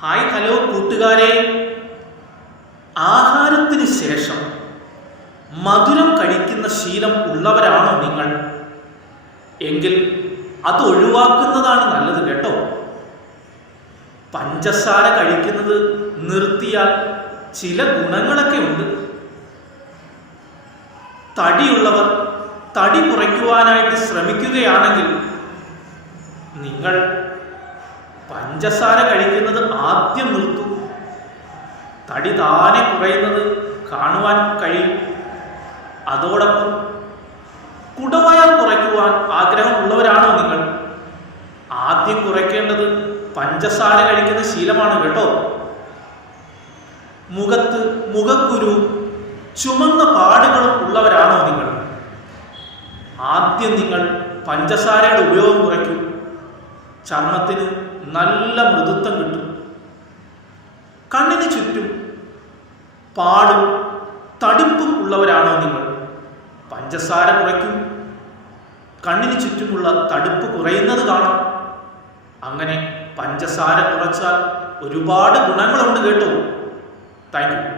Hi hello കൂട്ടുകാരെ, ആഹാരത്തിന് ശേഷം മധുരം കഴിക്കുന്ന ശീലം ഉള്ളവരാണോ നിങ്ങൾ? എങ്കിൽ അത് ഒഴിവാക്കുന്നതാണ് നല്ലത് കേട്ടോ. പഞ്ചസാര കഴിക്കുന്നത് നിർത്തിയാൽ ചില ഗുണങ്ങളൊക്കെ ഉണ്ട്. തടിയുള്ളവർ തടി കുറയ്ക്കുവാനായിട്ട് ശ്രമിക്കുകയാണെങ്കിൽ നിങ്ങൾ പഞ്ചസാര കഴിക്കുന്നത് ആദ്യം നിർത്തൂ. തടി താനെ കുറയുന്നത് കാണുവാൻ കഴിയും. അതോടൊപ്പം കുടവയർ കുറയ്ക്കുവാൻ ആഗ്രഹമുള്ളവരാണോ നിങ്ങൾ? ആദ്യം കുറയ്ക്കേണ്ടത് പഞ്ചസാര കഴിക്കുന്ന ശീലമാണ് കേട്ടോ. മുഖത്ത് മുഖക്കുരു, ചുമന്ന പാടുകളും ഉള്ളവരാണോ നിങ്ങൾ? ആദ്യം നിങ്ങൾ പഞ്ചസാരയുടെ ഉപയോഗം കുറയ്ക്കൂ. ചർമ്മത്തിന് നല്ല മൃദുത്വം കിട്ടും. കണ്ണിന് ചുറ്റും പാടും തടിപ്പും ഉള്ളവരാണോ നിങ്ങൾ? പഞ്ചസാര കുറയ്ക്കും, കണ്ണിന് ചുറ്റുമുള്ള തടിപ്പ് കുറയുന്നത് കാണാം. അങ്ങനെ പഞ്ചസാര കുറച്ചാൽ ഒരുപാട് ഗുണങ്ങളുണ്ട് കേട്ടോ. Thank you.